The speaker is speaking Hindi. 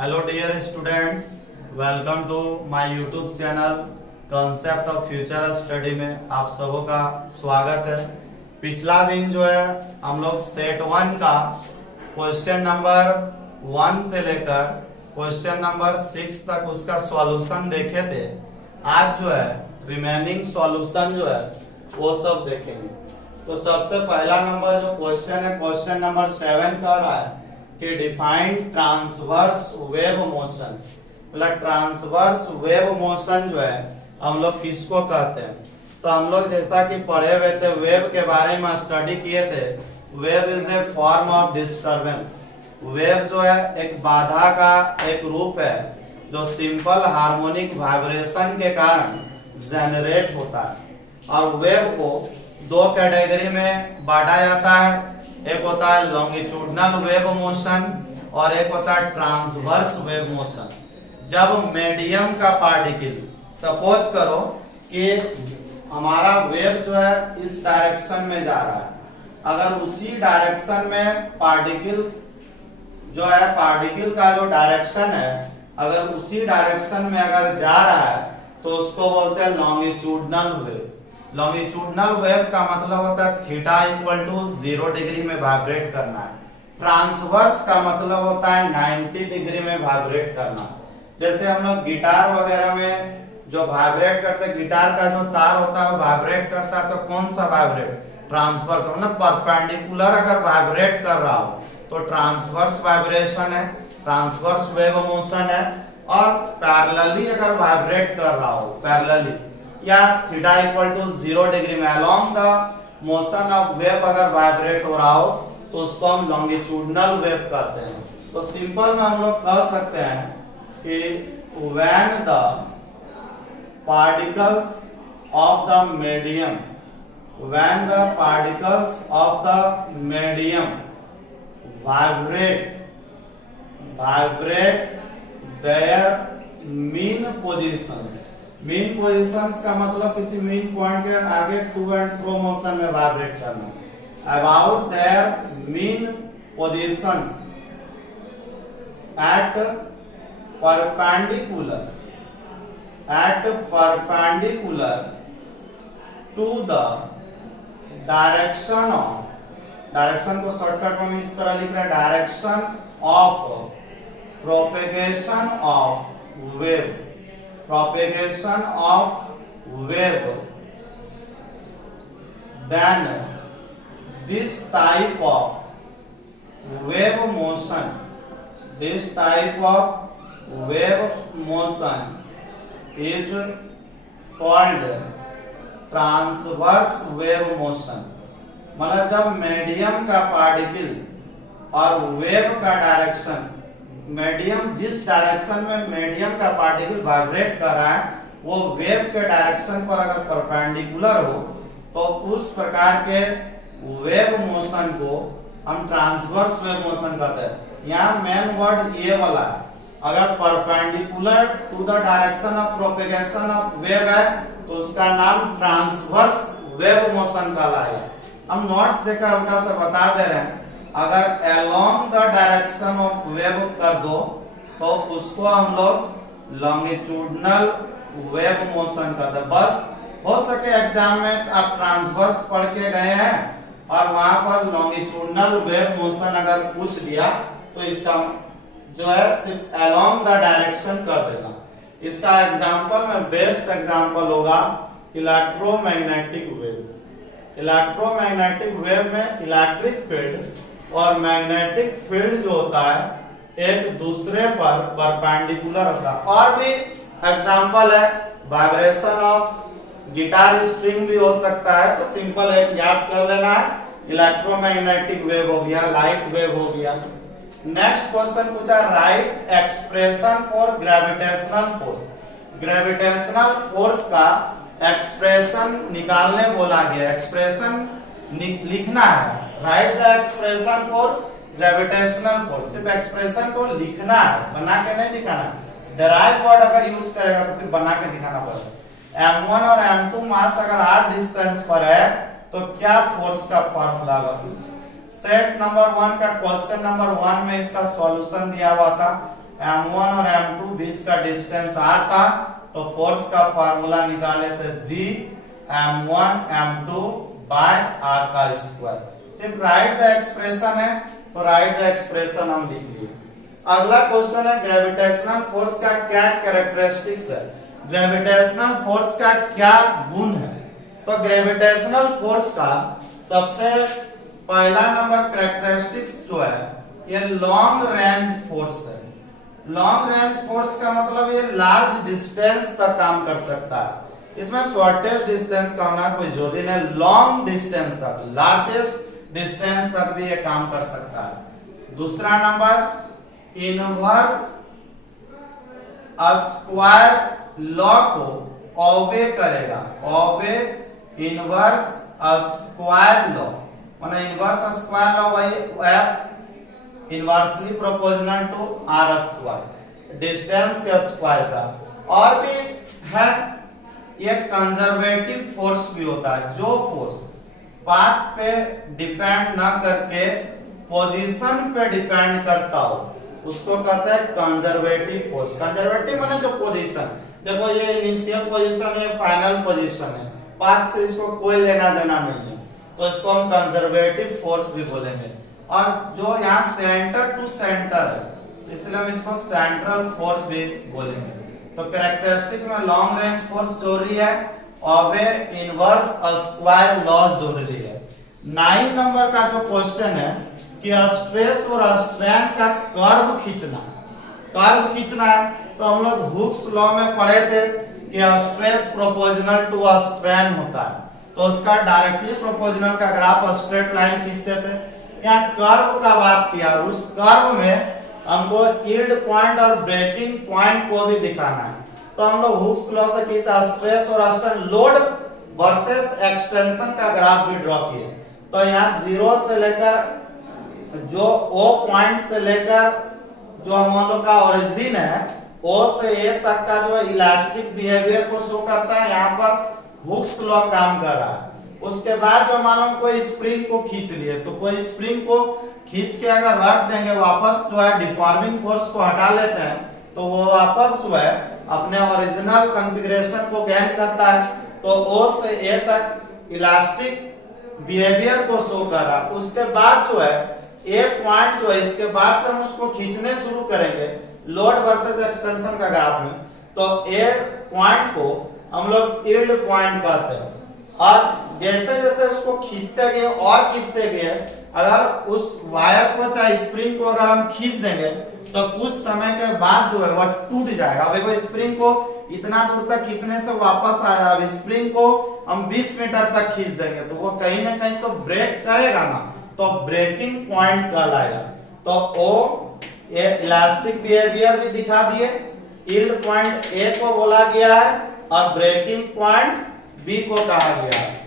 Hello dear students, welcome to my YouTube channel concept of future study में आप सबों का स्वागत है। पिछला दिन जो है हम लोग सेट 1 का क्वेश्चन नंबर 1 से लेकर क्वेश्चन नंबर 6 तक उसका सॉल्यूशन देखे थे। आज जो है रिमेनिंग सॉल्यूशन जो है वो सब देखेंगे। तो सबसे पहला नंबर जो क्वेश्चन है क्वेश्चन नंबर 7 कह रहा है कि डिफाइन ट्रांसवर्स वेव मोशन। मतलब ट्रांसवर्स वेव मोशन जो है हम लोग किसको कहते हैं। तो हम लोग जैसा कि पढ़े हुए थे वेव के बारे में स्टडी किए थे। Wave is a form of disturbance. Wave जो है एक बाधा का एक रूप है जो सिंपल हार्मोनिक वाइब्रेशन के कारण जनरेट होता है। और वेव को दो कैटेगरी में बांटा जाता है। एक होता है लॉन्गिट्यूडनल वेव मोशन और एक होता है ट्रांसवर्स वेव मोशन। जब मीडियम का पार्टिकल सपोज करो कि हमारा वेव जो है इस डायरेक्शन में जा रहा है, अगर उसी डायरेक्शन में पार्टिकल जो है पार्टिकल का जो डायरेक्शन है अगर उसी डायरेक्शन में अगर जा रहा है तो उसको बोलते हैं लॉन्गिट्यूडनल वेव। लॉन्गिट्यूडनल वेव का मतलब होता है थीटा इक्वल टू 0 डिग्री में वाइब्रेट करना है। ट्रांसवर्स का मतलब होता है 90 डिग्री में वाइब्रेट करना। जैसे हम लोग गिटार वगैरह में जो वाइब्रेट करते हैं, गिटार का जो तार होता है वो वाइब्रेट करता है, तो कौन सा वाइब्रेट? ट्रांसवर्स। मतलब परपेंडिकुलर अगर वाइब्रेट कर रहा हो तो ट्रांसवर्स वाइब्रेशन है, ट्रांसवर्स वेव मोशन है। और पैरेलली अगर वाइब्रेट कर रहा हो पैरेलली या थीटा इक्वल टू 0 डिग्री में along the motion of wave अगर वाइब्रेट हो रहा हो तो उसको हम लॉन्गिट्यूडनल वेव कहते हैं। तो सिंपल में हम लोग कह सकते हैं कि when the particles of the medium when the particles of the medium vibrate their mean positions. Mean positions का मतलब किसी मीन पॉइंट के आगे टू एंड फ्रो मोशन में वाइब्रेट करना। About their mean positions at perpendicular to the direction of, direction को शॉर्टकट में इस तरह लिख रहे हैं, direction of propagation of wave. propagation of wave, then this type of wave motion is called transverse wave motion। मतलब जब मीडियम का पार्टिकल और वेव का डायरेक्शन, मीडियम जिस डायरेक्शन में मीडियम का पार्टिकल वाइब्रेट कर रहा है वो वेव के डायरेक्शन पर अगर परपेंडिकुलर हो तो उस प्रकार के वेव मोशन को हम ट्रांसवर्स वेव मोशन कहते हैं। यहाँ मेन वर्ड ये वाला है, अगर perpendicular to the direction of propagation of wave है तो उसका नाम ट्रांसवर्स वेव मोशन कहलाएगा। हम नोट्स देकर हल्का सा बता दे रहे हैं, अगर along the direction of wave कर दो तो उसको हम लोग longitudinal wave motion कहते हैं। बस हो सके एग्जाम में आप ट्रांसवर्स पढ़ के गए हैं और वहां पर longitudinal wave motion अगर पूछ दिया तो इसका जो है सिर्फ along the direction कर देना। इसका एग्जांपल में बेस्ट एग्जांपल होगा इलेक्ट्रोमैग्नेटिक वेव। इलेक्ट्रोमैग्नेटिक वेव में इलेक्ट्रिक फील्ड और मैग्नेटिक फील्ड जो होता है एक दूसरे पर परपेंडिकुलर होता है। और भी एग्जांपल है, वाइब्रेशन ऑफ गिटार स्ट्रिंग भी हो सकता है। तो सिंपल एक याद कर लेना है, इलेक्ट्रोमैग्नेटिक वेव हो गया, लाइट वेव हो गया। नेक्स्ट क्वेश्चन पूछा, right expression for gravitational force. Gravitational force का एक्सप्रेशन निकालने बोला गया। एक्सप्रेशन लिखना है, right the expression for gravitational force. सिर्फ एक्सप्रेशन को लिखना है, बना के नहीं दिखाना। डेराइव वर्ड अगर यूज करेगा तो फिर बना के दिखाना पड़ेगा। m1 और m2 मास अगर r डिस्टेंस पर है तो क्या फोर्स का फॉर्मूला होगा? सेट नंबर 1 का क्वेश्चन नंबर 1 में इसका सॉल्यूशन दिया हुआ था। M1 और M2 बीच का डिस्टेंस r था, तो फोर्स का फार्मूला निकाले थे G M1 M2 by r का स्क्वायर। सिर्फ राइट द एक्सप्रेशन है, तो राइट द एक्सप्रेशन हम लिख लिए। अगला क्वेश्चन है ग्रेविटेशनल फोर्स का क्या कैरेक्टरिस्टिक्स है, ग्रेविटेशनल फोर्स का क्या गुण है। तो ग्रेविटेशनल फोर्स का सबसे पहला नंबर कैरेक्टरिस्टिक्स जो है ये लॉन्ग रेंज फोर्स है। लॉन्ग रेंज फोर्स का मतलब ये लार्ज डिस्टेंस तक काम कर सकता है। इसमें शॉर्टेस्ट डिस्टेंस का होना कोई जरूरी नहीं, लॉन्ग डिस्टेंस तक, लार्जेस्ट डिस्टेंस तक भी ये काम कर सकता है। दूसरा नंबर इनवर्स स्क्वायर लॉ को ओबे करेगा, ओबे इनवर्स स्क्वायर लॉ, माने इनवर्स स्क्वायर लॉ वही F inversely proportional to r square, distance के स्क्वायर का। और भी है ये कंजर्वेटिव फोर्स भी होता है, जो फोर्स पाथ पे डिपेंड ना करके पोजीशन पे डिपेंड करता हो उसको कहते हैं कंजर्वेटिव फोर्स। कंजर्वेटिव माने जो पोजीशन, देखो ये इनिशियल पोजीशन है, फाइनल पोजीशन है, पाथ से इसको कोई लेना देना नहीं है, तो इसको हम कंजर्वेटिव फोर्स भी बोलेंगे। और जो यहाँ सेंटर टू सेंटर है इसलिए हम इसको सेंट्रल फोर्स भी बोलेंगे। तो कैरेक्टरिस्टिक में लॉन्ग रेंज फोर्स जरूरी है, ओबे इनवर्स स्क्वायर लॉ जरूरी है। 9 नंबर का जो क्वेश्चन है कि स्ट्रेस और स्ट्रेन का कर्व खींचना, कर्व खींचना है तो हम लोग हुक्स लॉ में पढ़े थे कि स्ट्रेस प्रोपोर्शनल टू स्ट्रेन होता है, तो उसका डायरेक्टली प्रोपोर्शनल का ग्राफ स्ट्रेट लाइन खींचते थे। यहाँ कर्व का बात किया, उस कर्व में हमको यील्ड पॉइंट और ब्रेकिंग पॉइंट को भी दिखाना है, तो हम लोग हुक्स लॉ से खींचता स्ट्रेस और स्ट्रेन, लोड वर्सेस एक्सटेंशन का ग्राफ भी ड्रॉ किए। तो यहाँ 0 से लेकर जो O पॉइंट से लेकर जो हम लोग का ओरिजिन है O से A तक का जो इलास्टिक बिहेवियर को शो करता है, यहाँ पर हुक्स लॉ काम कर रहा है। उसके बाद जो मान लो कोई स्प्रिंग को खींच लिए, तो कोई स्प्रिंग को खींच के अगर रख देंगे वापस जो है डिफॉर्मिंग फोर्स को हटा लेते हैं, तो वो वापस जो है अपने ओरिजिनल कॉन्फ़िगरेशन को गेन करता है। तो O से A तक इलास्टिक बिहेवियर को शो कर रहा है। उसके बाद जो है A पॉइंट जो है, इसके बाद से हम उसको खींचने शुरू करेंगे लोड वर्सेस एक्सटेंशन का ग्राफ में, तो A पॉइंट को हम लोग यील्ड पॉइंट कहते हैं। और जैसे जैसे उसको खींचते गए और खींचते गए, अगर उस वायर को चाहे स्प्रिंग को अगर हम खींच देंगे तो कुछ समय के बाद जो है वह टूट जाएगा। अब देखो स्प्रिंग को इतना दूर तक खींचने से वापस आया, अब स्प्रिंग को हम 20 मीटर तक खींच देंगे तो वो कहीं ना कहीं तो ब्रेक करेगा ना, तो ब्रेकिंग पॉइंट कहलाएगा। तो ओ इलास्टिक बिहेवियर भी दिखा दिए, यील्ड पॉइंट ए को बोला गया है और ब्रेकिंग पॉइंट बी को कहा गया है।